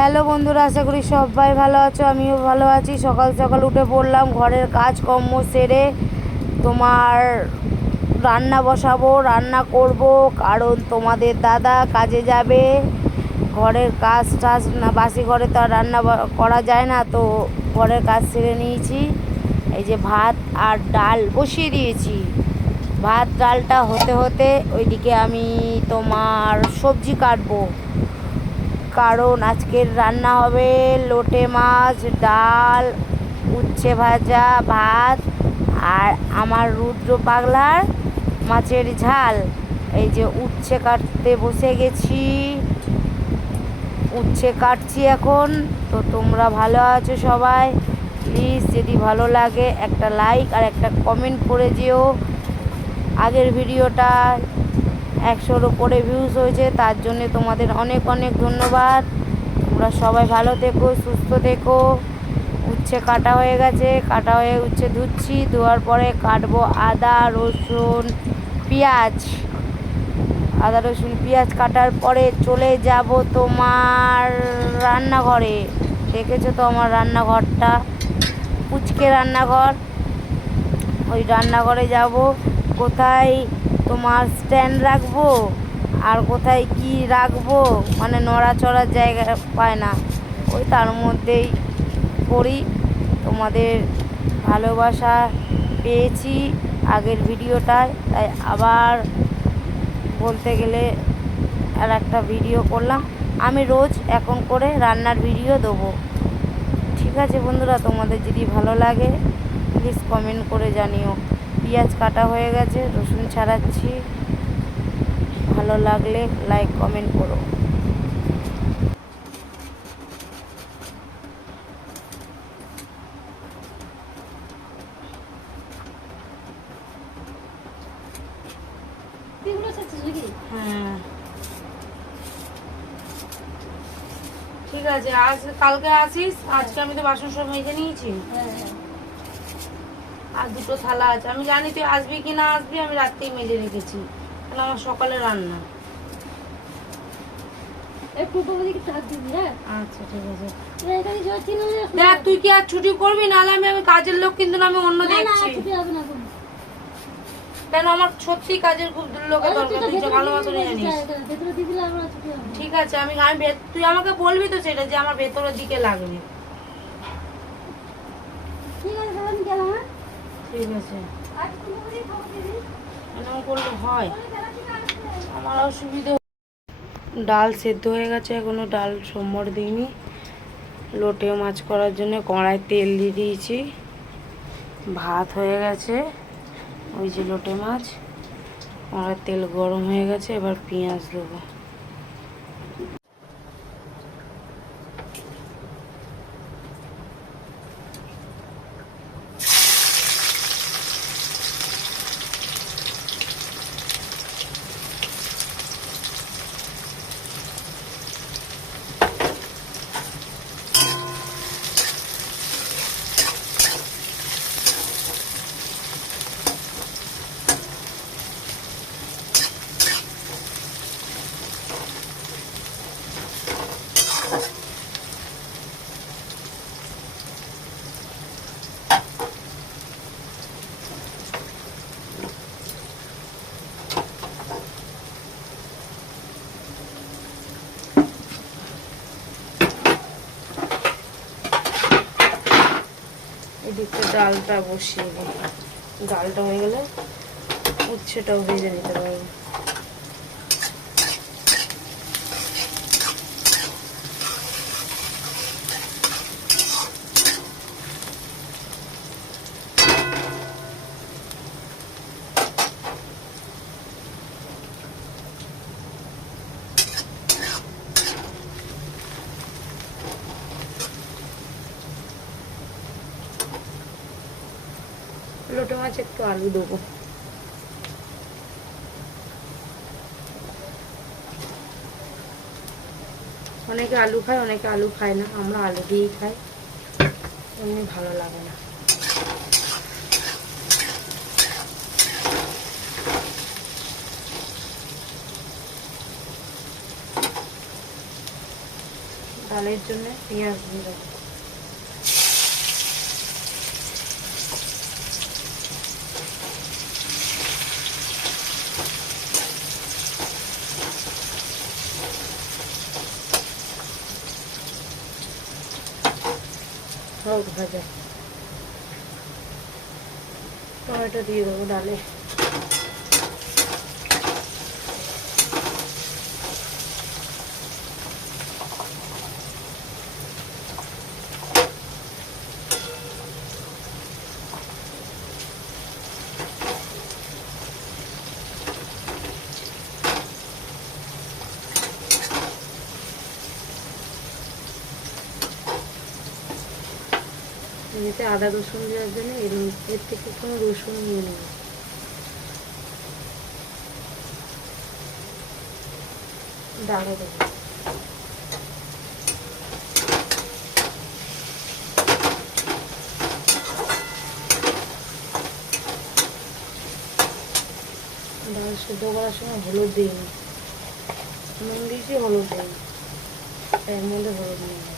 Hello বন্ধুরা, আশা করি সবাই ভালো আছো, আমিও ভালো আছি। সকাল সকাল উঠে পড়লাম, ঘরের কাজকর্ম সেরে তোমার রান্না বসাবো, রান্না করব, কারণ তোমাদের দাদা কাজে যাবে। ঘরের কাজ টাজ না, বাসি ঘরে তো আর রান্না করা যায় না, তো ঘরের কাজ সেরে নিয়েছি। এই যে ভাত আর ডাল বসিয়ে দিয়েছি। ভাত, ডালটা হতে হতে ওইদিকে আমি তোমার সবজি কাটবো। কারণ আজকের রান্না হবে লোটে মাছ, ডাল, উচ্ছে ভাজা, ভাত আর আমার রুদ্র পাগলার মাছের ঝাল। এই যে উচ্ছে কাটতে বসে গেছি। উচ্ছে কাটছি এখন। তো তোমরা ভালো আছো সবাই? প্লিজ যদি ভালো লাগে একটা লাইক আর একটা কমেন্ট করে যেও। আগের ভিডিওটা একশোর ওপরে ভিউজ হয়েছে, তার জন্য তোমাদের অনেক অনেক ধন্যবাদ। তোমরা সবাই ভালো থেকো, সুস্থ থেকো। উচ্ছে কাটা হয়ে গেছে, কাটা হয়ে উচ্ছে ধুচ্ছি, ধোয়ার পরে কাটবো আদা, রসুন, পেঁয়াজ। আদা, রসুন, পেঁয়াজ কাটার পরে চলে যাব তোমার রান্নাঘরে। দেখেছ তো আমার রান্নাঘরটা? পুচকে রান্নাঘর। ওই রান্নাঘরে যাব। কোথায়? তোমার স্ট্যান্ড রাখব? আর কোথায় কি রাখব? মানে নড়াচড়ার জায়গা পায় না। ওই তার মধ্যেই করি তোমাদের ভালোবাসা পেয়েছি আগের ভিডিওটায়। তাই আবার বলতে গেলে আর একটা ভিডিও করলাম। আমি রোজ এখন করে রান্নার ভিডিও দেবো। ঠিক আছে বন্ধুরা, তোমাদের যদি ভালো লাগে প্লিজ কমেন্ট করে জানিও। পেঁয়াজ কাটা হয়ে গেছে রসুন ছাড়াচ্ছি। ভালো লাগলে লাইক কমেন্ট করো। হ্যাঁ। ঠিক আছে আজ কালকে আসিস আজকে আমি তো বাসন সব মেজে নিয়েছি। আর দুটো থালা আছে। আমি জানি তুই আসবি কি না আসবি আমি রাত্রেই মেজে রেখেছি। কারণ আমার সকালে রান্না। আচ্ছা ঠিক আছে। দেখ তুই কি আর ছুটি করবি? নাহলে আমি আমি কাজের লোক কিন্তু না আমি অন্য দেখছি। কেন। আমার সত্যি কাজের খুব লোকের দরকার তুই ভালো মতো জানিস। ঠিক আছে আমি আমি তুই আমাকে বলবি তো সেটা যে আমার ভেতরের দিকে লাগবে। ঠিক আছে। এরকম হয়। অসুবিধে ডাল সেদ্ধ হয়ে গেছে, এখনও ডাল সম্বর দিইনি। লোটে মাছ করার জন্য কড়ায় তেল দিয়ে দিয়েছি। ভাত হয়ে গেছে, ওই যে লোটে মাছ। কড়ায় তেল গরম হয়ে গেছে, এবার পেঁয়াজ দেবো। ডালটা বসিয়ে দিই। ডালটা হয়ে গেলে উচ্ছেটাও ভেজে নিতে পারব লোটে মাছ একটু আলু দেবো। অনেকে আলু খায়, অনেকে আলু খায় না। আমরা আলু দিয়েই খাই। এমনি ভালো লাগে না। ডালের জন্য পেঁয়াজ দিয়ে দেবো। হোক ভাজা। টমেটো দিয়ে দেবো ডালে। এতে আদা, রসুন দেওয়ার জন্য এর এর থেকে কোনো রসুন নিয়ে নেব। ডালে দেবো করার সময় হলুদ দিইনি। নুন দিয়েছি, হলুদ দিইনি। এর মধ্যে হলুদ নিয়ে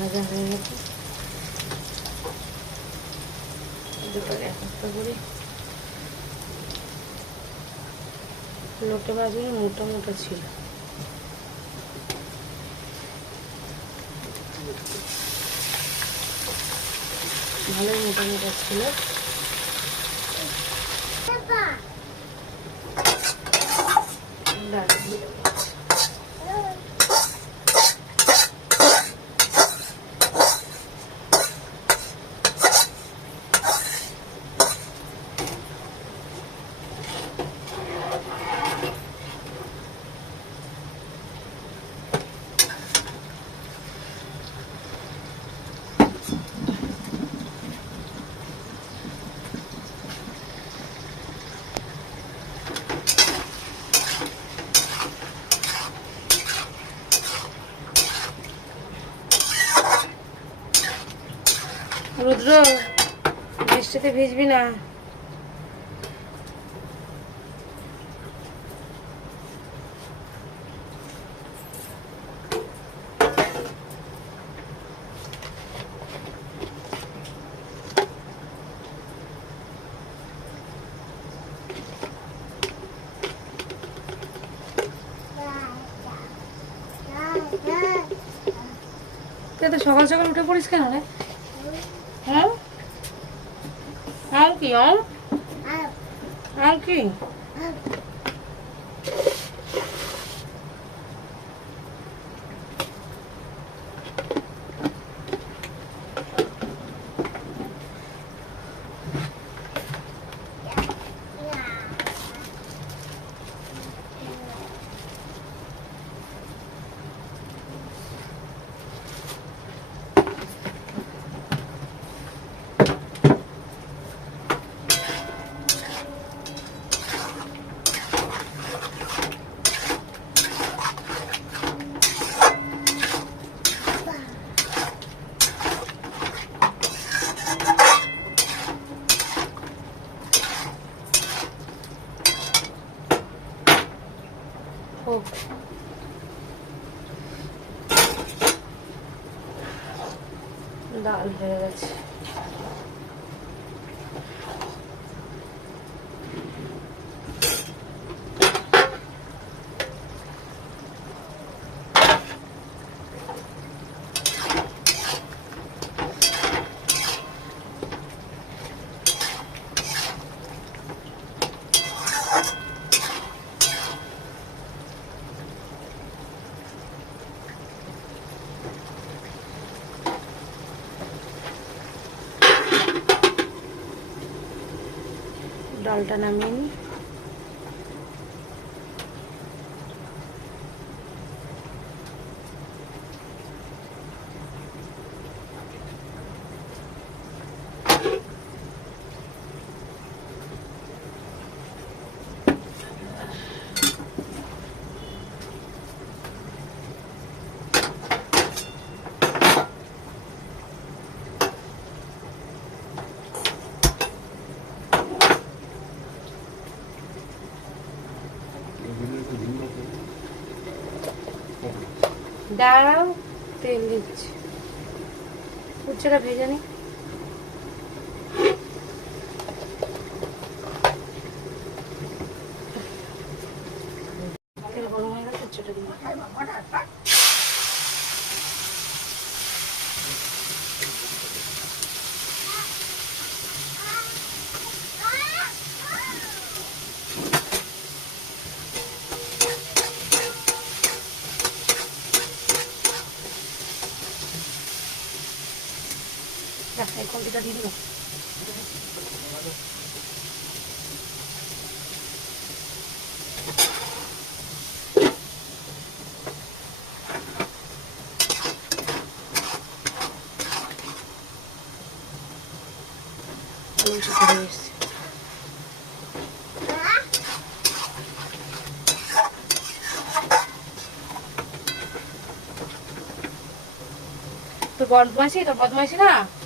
ভাজা হয়ে গেছে। দুটোকে করি। লোটে মাছগুলো মোটা ছিল। ভালোই মোটা মোটা ছিল ডাল দিয়ে দেবো। রুদ্র বৃষ্টিতে ভিজবি না। তো সকাল সকাল উঠে পড়িস কেন রে? হ্যাঁ আও কি আও আও কি হোক ডাল হয়ে গেছে। ডালটা নামিয়ে নিই। দাঁড়াও তেল দিচ্ছি। উচ্চটা ভেজে নি তেল গরম হয়ে গেছে উচ্ছেটা দিই দেখ, এই কলটিটা দিয়ে দিবো আলু সিদ্ধ হয়ে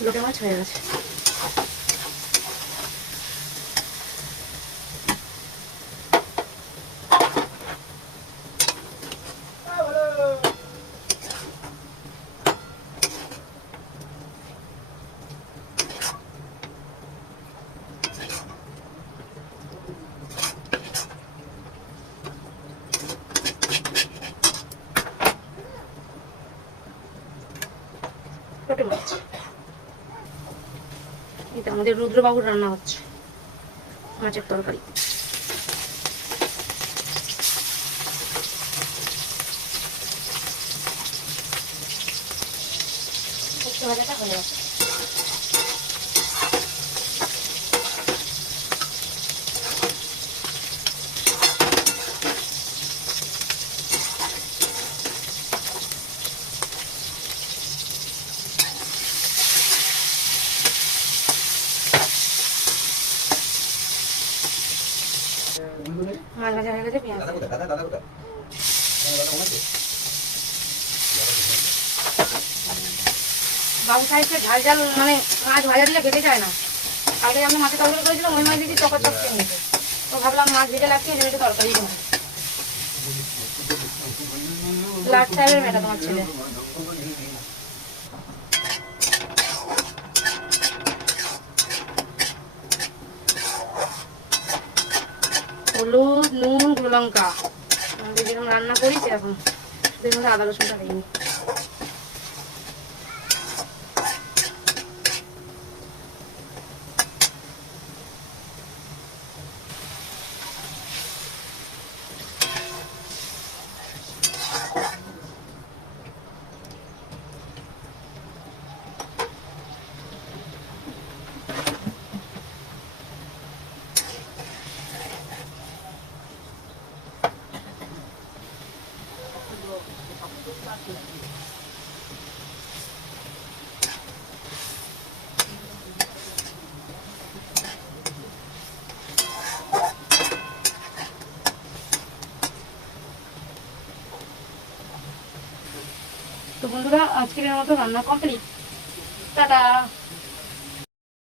এসছে। তোর বদমাইশি তোর বদমাইশি না লোটে মাছ হয়ে গেছে লোটে মাছ এটা আমাদের রুদ্রবাবুর রান্না হচ্ছে। মাছের তরকারি। ভাজাটা হয়ে গেছে। মাছ ভাজা হয়ে গেছে মানে মাছ ভাজা দিলে খেতে চায় না। কালকে আমি মাছের তরকারি করেছিলাম, ওই মাছ দিয়েছি চকর চক নিতে তো ভাবলাম মাছ ভেজে লাগছে ভেজে তরকারি করব লাট সাহেবের মেয়েটা, তোমার ছেলে। হলুদ নুন লঙ্কা আমি যেরকম রান্না করি সেরকম। দেখুন আদা রসুনটা দিইনি বন্ধুরা আজকের মতো রান্না কমপ্লিট টাটা